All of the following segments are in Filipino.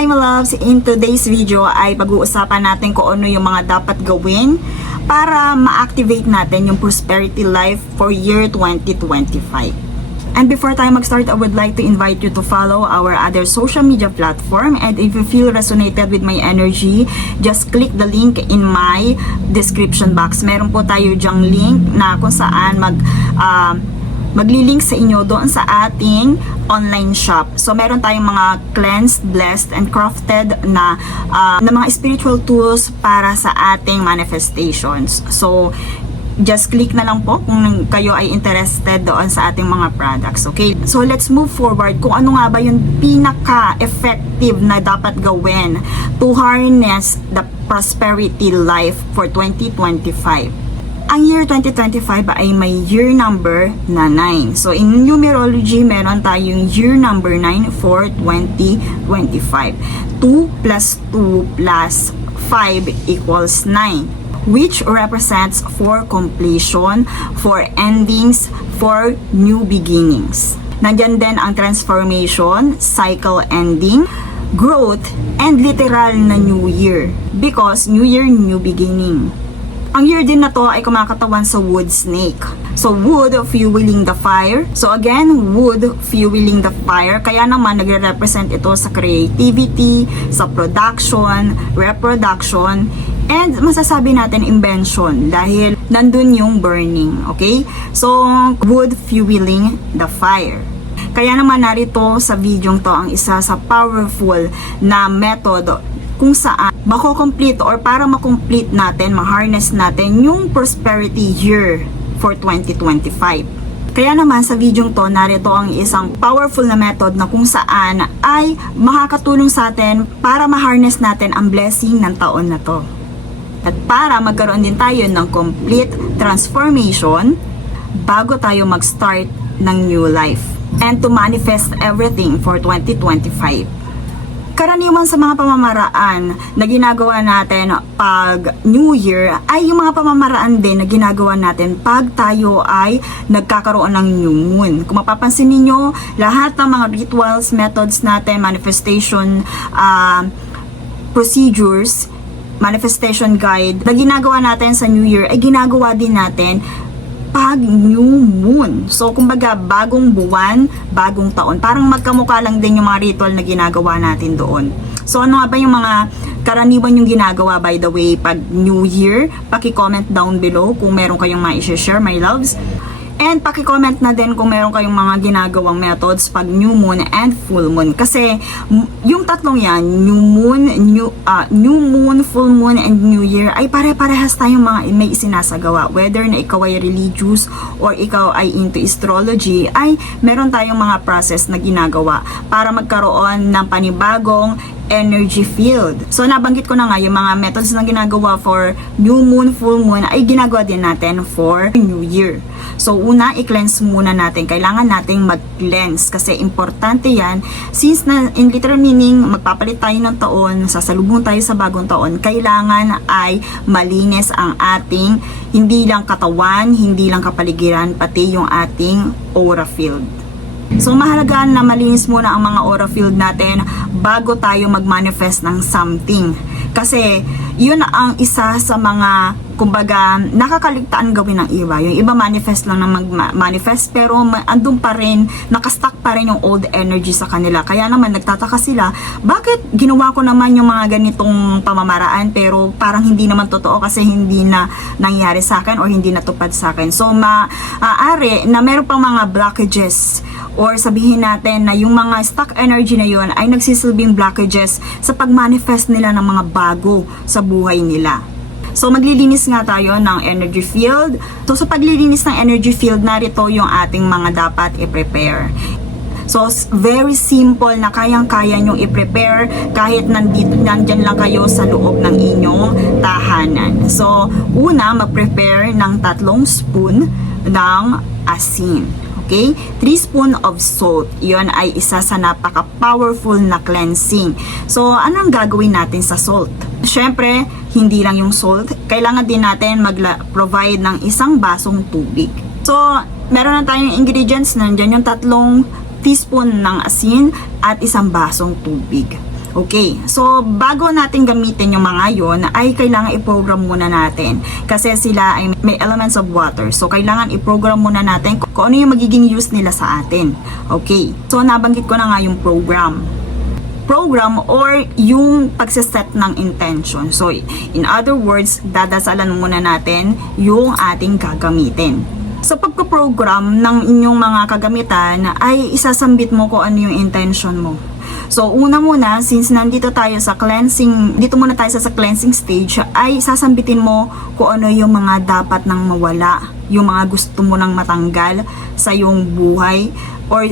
Hi my loves! In today's video ay pag-uusapan natin kung ano yung mga dapat gawin para ma-activate natin yung prosperity life for year 2025. And before tayo mag-start, I would like to invite you to follow our other social media platform, and if you feel resonated with my energy, just click the link in my description box. Meron po tayo dyang link na kung saan maglilink sa inyo doon sa ating online shop. So meron tayong mga cleansed, blessed, and crafted na mga spiritual tools para sa ating manifestations. So just click na lang po kung kayo ay interested doon sa ating mga products. Okay? So let's move forward kung ano nga ba yung pinaka-effective na dapat gawin to harness the prosperity life for 2025. Ang year 2025 ay may year number na 9. So in numerology, meron tayong year number 9 for 2025. 2 plus 2 plus 5 equals 9, which represents for completion, for endings, for new beginnings. Nandyan din ang transformation, cycle ending, growth, and literal na new year. Because new year, new beginning. Ang year din na to ay kumakatawan sa wood snake. So wood fueling the fire. So again, wood fueling the fire. Kaya naman nagre-represent ito sa creativity, sa production, reproduction, and masasabi natin invention dahil nandun yung burning. Okay? So wood fueling the fire. Kaya naman narito sa video to ang isa sa powerful na method kung saan mako-complete or para ma-complete natin, ma-harness natin yung prosperity year for 2025. Kaya naman sa video to, narito ang isang powerful na method na kung saan ay makakatulong sa atin para ma-harness natin ang blessing ng taon na to. At para magkaroon din tayo ng complete transformation bago tayo mag-start ng new life and to manifest everything for 2025. Karaniwan sa mga pamamaraan na ginagawa natin pag New Year ay yung mga pamamaraan din na ginagawa natin pag tayo ay nagkakaroon ng New Moon. Kung mapapansin niyo, lahat ng mga rituals, methods natin, manifestation procedures, manifestation guide na ginagawa natin sa New Year ay ginagawa din natin pag New Moon. So, kumbaga, bagong buwan, bagong taon. Parang magkamukha lang din yung mga ritual na ginagawa natin doon. So, ano nga ba yung mga karaniwan yung ginagawa, by the way, pag New Year? Paki-comment down below kung meron kayong ma-share, my loves. And paki-comment na din kung meron kayong mga ginagawang methods pag New Moon and Full Moon. Kasi yung tatlong yan, New Moon, Full Moon, and New Year, ay pare-parehas tayong mga may isinasagawa. Whether na ikaw ay religious or ikaw ay into astrology, ay meron tayong mga process na ginagawa para magkaroon ng panibagong energy field. So nabanggit ko na nga yung mga methods na ginagawa for New Moon, Full Moon ay ginagawa din natin for New Year. So una, i-cleanse muna natin. Kailangan nating mag-cleanse kasi importante yan. Since na in literal meaning, magpapalit tayo ng taon, sasalubong tayo sa bagong taon, kailangan ay malinis ang ating hindi lang katawan, hindi lang kapaligiran, pati yung ating aura field. So mahalaga na malinis muna ang mga aura field natin bago tayo mag-manifest ng something. Kasi yun ang isa sa mga, kumbaga, nakakaligtaan gawin ng iba. Yung iba manifest lang na mag-manifest pero andun pa rin, nakastack pa rin yung old energy sa kanila. Kaya naman nagtataka sila, bakit ginawa ko naman yung mga ganitong pamamaraan pero parang hindi naman totoo kasi hindi na nangyari sa akin or hindi natupad sa akin. So maaari na meron pang mga blockages or sabihin natin na yung mga stuck energy na yun ay nagsisilbing blockages sa pag-manifest nila ng mga bago sa buhay nila. So maglilinis nga tayo ng energy field. So sa paglilinis ng energy field, narito yung ating mga dapat i-prepare. So very simple na kayang-kaya nyong i-prepare kahit nandyan lang kayo sa loob ng inyong tahanan. So una, mag-prepare ng 3 spoon ng asin. Okay? 3 spoon of salt. Yun ay isa sa napaka-powerful na cleansing. So, anong gagawin natin sa salt? Syempre, hindi lang yung salt. Kailangan din natin mag-provide ng 1 basong tubig. So, meron na tayong ingredients. Nandiyan yung 3 teaspoon ng asin at 1 basong tubig. Okay, so bago natin gamitin yung mga yon ay kailangan i-program muna natin kasi sila ay may elements of water. So kailangan i-program muna natin kung ano yung magiging use nila sa atin. Okay, so nabanggit ko na nga yung program or yung pagsiset ng intention. So in other words, dadasalan muna natin yung ating gagamitin. Sa pagpo-program ng inyong mga kagamitan ay isasambit mo kung ano yung intention mo. So, una muna, since nandito tayo sa cleansing, dito muna tayo sa cleansing stage, ay sasambitin mo kung ano yung mga dapat nang mawala, yung mga gusto mo nang matanggal sa iyong buhay, or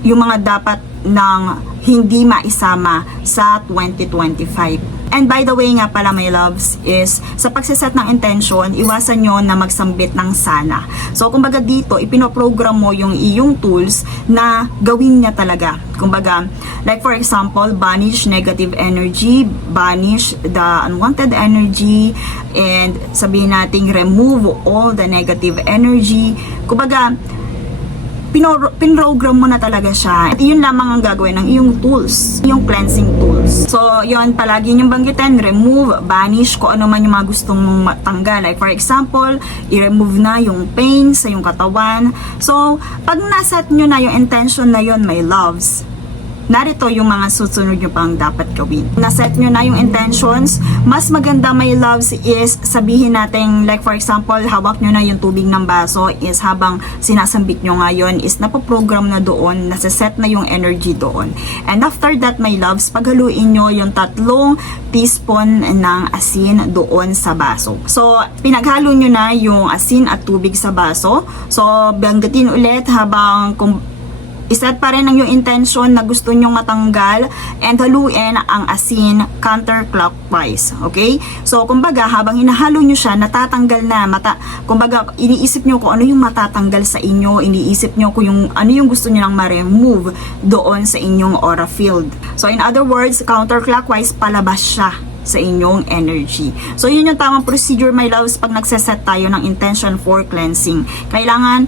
yung mga dapat nang hindi maisama sa 2025. And by the way nga pala, my loves, is sa pagsiset ng intention, iwasan nyo na magsambit ng sana. So, kumbaga dito, ipinoprogram mo yung iyong tools na gawin niya talaga. Kumbaga, like for example, banish negative energy, banish the unwanted energy, and sabihin natin remove all the negative energy. Kumbaga, pinrogram mo na talaga siya. At yun lamang ang gagawin ng iyong tools, yung cleansing tools. So, yun, palagi niyong banggitin, remove, banish, kung ano man yung mga gustong mong matanggal. Like, for example, i-remove na yung pain sa yung katawan. So, pag naset nyo na yung intention na yun, my loves, narito yung mga susunod nyo pang dapat gawin. Naset nyo na yung intentions, mas maganda, my loves, is sabihin natin, like for example, hawak nyo na yung tubig ng baso, is habang sinasambit nyo ngayon, is napoprogram na doon, nasiset na yung energy doon. And after that, my loves, paghaluin nyo yung 3 teaspoon ng asin doon sa baso. So, pinaghalo nyo na yung asin at tubig sa baso. So, banggitin ulit habang iset pa rin ang yung intention na gusto nyong matanggal, and haluin ang asin counterclockwise. Okay? So, kumbaga, habang hinahalo nyo siya, natatanggal na. Kumbaga, iniisip nyo kung ano yung matatanggal sa inyo, iniisip nyo kung yung, ano yung gusto nyo lang ma-remove doon sa inyong aura field. So, in other words, counterclockwise, palabas siya sa inyong energy. So, yun yung tamang procedure, my loves, pag nagseset tayo ng intention for cleansing. Kailangan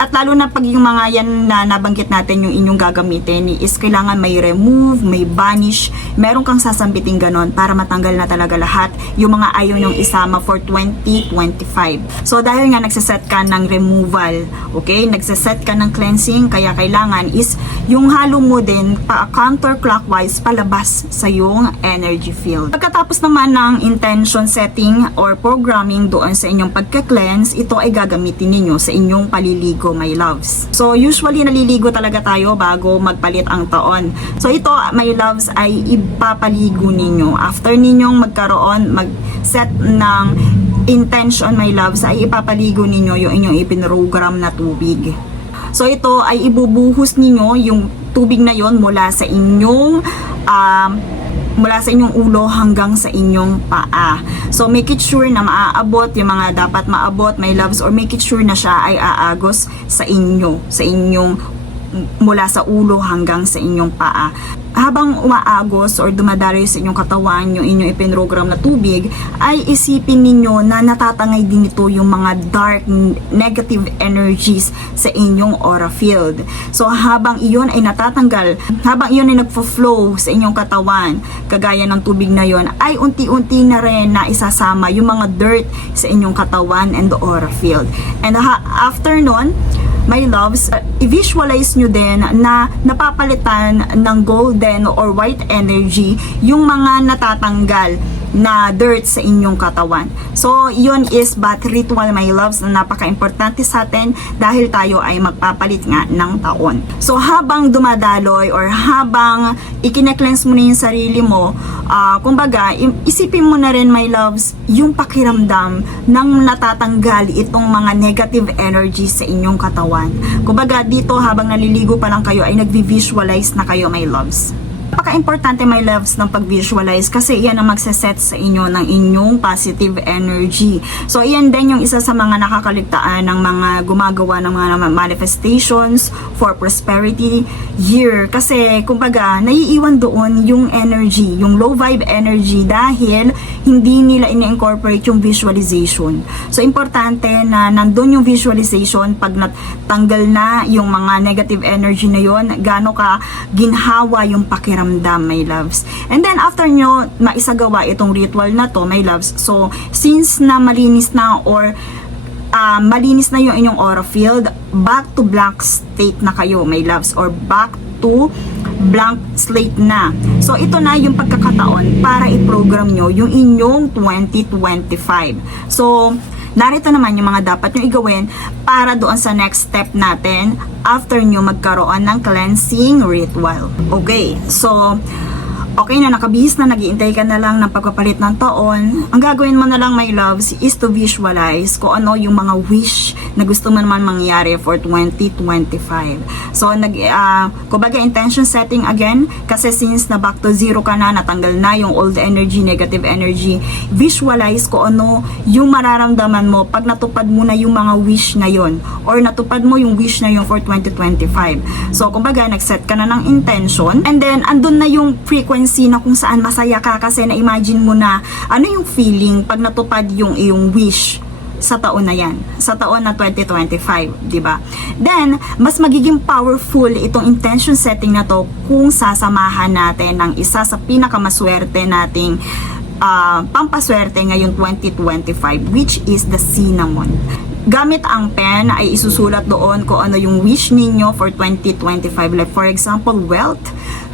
at lalo na pag yung mga yan na nabanggit natin yung inyong gagamitin, is kailangan may remove, may banish, meron kang sasambitin ganon para matanggal na talaga lahat yung mga ayaw nyong isama for 2025. So, dahil nga nagsaset ka ng removal, okay, nagsaset ka ng cleansing, kaya kailangan is yung halo mo din pa counterclockwise palabas sa yung energy field. Pagkatapos naman ng intention setting or programming doon sa inyong pagka-cleanse, ito ay gagamitin ninyo sa inyong paliligo, my loves. So, usually naliligo talaga tayo bago magpalit ang taon. So, ito, my loves, ay ipapaligo ninyo. After ninyong mag-set ng intention, my loves, ay ipapaligo ninyo yung inyong ipinrogram na tubig. So, ito ay ibubuhos ninyo yung tubig na yon mula sa inyong ulo hanggang sa inyong paa. So, make it sure na maaabot yung mga dapat maabot, my loves, or make it sure na siya ay aagos sa inyong mula sa ulo hanggang sa inyong paa. Habang umaagos or dumadaloy sa inyong katawan yung inyong ipinrogram na tubig, ay isipin ninyo na natatangay din ito yung mga dark negative energies sa inyong aura field. So, habang iyon ay natatanggal, habang iyon ay nagfo-flow sa inyong katawan, kagaya ng tubig na yon, ay unti-unti na rin na isasama yung mga dirt sa inyong katawan and the aura field. And after nun, my loves, i-visualize nyo din na napapalitan ng golden or white energy yung mga natatanggal na dirt sa inyong katawan. So, yun is bath ritual, my loves, na napaka-importante sa atin dahil tayo ay magpapalit nga ng taon. So, habang dumadaloy or habang ikine-cleanse mo na yung sarili mo, kumbaga, isipin mo na rin, my loves, yung pakiramdam ng natatanggal itong mga negative energy sa inyong katawan. Kumbaga, dito habang naliligo pa lang kayo ay nagvi-visualize na kayo, my loves. Napaka-importante, my loves, ng pag-visualize kasi iyan ang magsaset sa inyo ng inyong positive energy. So, iyan din yung isa sa mga nakakaligtaan ng mga gumagawa ng mga manifestations for prosperity year. Kasi, kumbaga, naiiwan doon yung energy, yung low vibe energy dahil hindi nila ini-incorporate yung visualization. So, importante na nandun yung visualization pag natanggal na yung mga negative energy na yon, gaano ka ginhawa yung pakiramdam, my loves. And then, after nyo maisagawa itong ritual na to, my loves, so, since na malinis na or malinis na yung inyong aura field, back to blank state na kayo, my loves, or back to blank slate na. So, ito na yung pagkakataon para i-program nyo yung inyong 2025. So, narito naman yung mga dapat nyo igawin para doon sa next step natin after nyo magkaroon ng cleansing ritual. Okay, so okay na, nakabihis na, nag-iintay ka na lang ng pagpapalit ng taon. Ang gagawin mo na lang, my loves, is to visualize kung ano yung mga wish na gusto mo naman mangyari for 2025. So, kumbaga, intention setting again, kasi since na back to zero ka na, natanggal na yung old energy, negative energy, visualize kung ano yung mararamdaman mo pag natupad mo na yung mga wish na yon, or natupad mo yung wish na yon for 2025. So, kumbaga, nag-set ka na ng intention, and then, andun na yung frequency na kung saan masaya ka kasi na-imagine mo na ano yung feeling pag natupad yung iyong wish sa taon na yan, sa taon na 2025, di ba? Then, mas magiging powerful itong intention setting na to kung sasamahan natin ng isa sa pinakamaswerte nating pampaswerte ngayong 2025, which is the cinnamon. Gamit ang pen ay isusulat doon kung ano yung wish ninyo for 2025. Like for example, wealth,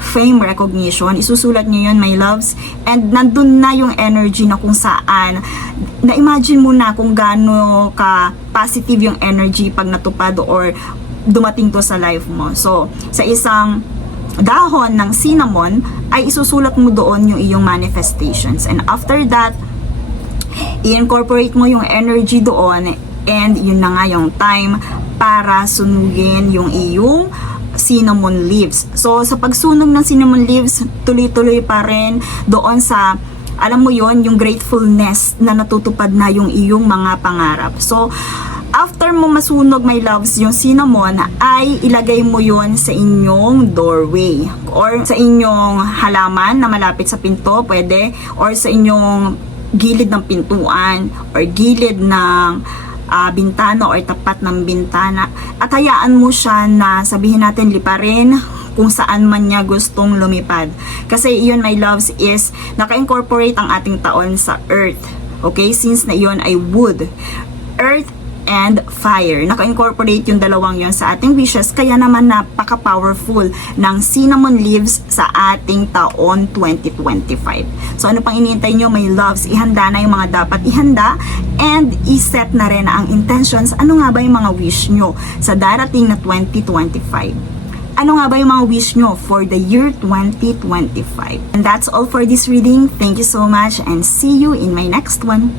fame, recognition. Isusulat nyo yun, my loves. And nandun na yung energy na kung saan na-imagine mo na kung gaano ka positive yung energy pag natupad or dumating to sa life mo. So, sa isang dahon ng cinnamon ay isusulat mo doon yung iyong manifestations. And after that, i-incorporate mo yung energy doon. And yun na nga yung time para sunugin yung iyong cinnamon leaves. So, sa pagsunog ng cinnamon leaves, tuloy-tuloy pa rin doon sa, alam mo yon, yung gratefulness na natutupad na yung iyong mga pangarap. So, after mo masunog, my loves, yung cinnamon, ay ilagay mo yon sa inyong doorway or sa inyong halaman na malapit sa pinto, pwede, or sa inyong gilid ng pintuan or gilid ng bintana or tapat ng bintana, at hayaan mo siya na sabihin natin liparin kung saan man niya gustong lumipad. Kasi iyon, my loves, is naka-incorporate ang ating taon sa earth. Okay? Since na iyon ay wood, earth and fire. Naka-incorporate yung dalawang yon sa ating wishes, kaya naman napaka-powerful ng cinnamon leaves sa ating taon 2025. So ano pang iniintay nyo, my loves? Ihanda na yung mga dapat ihanda and iset na rin ang intentions. Ano nga ba yung mga wish nyo sa darating na 2025? Ano nga ba yung mga wish nyo for the year 2025? And that's all for this reading. Thank you so much and see you in my next one.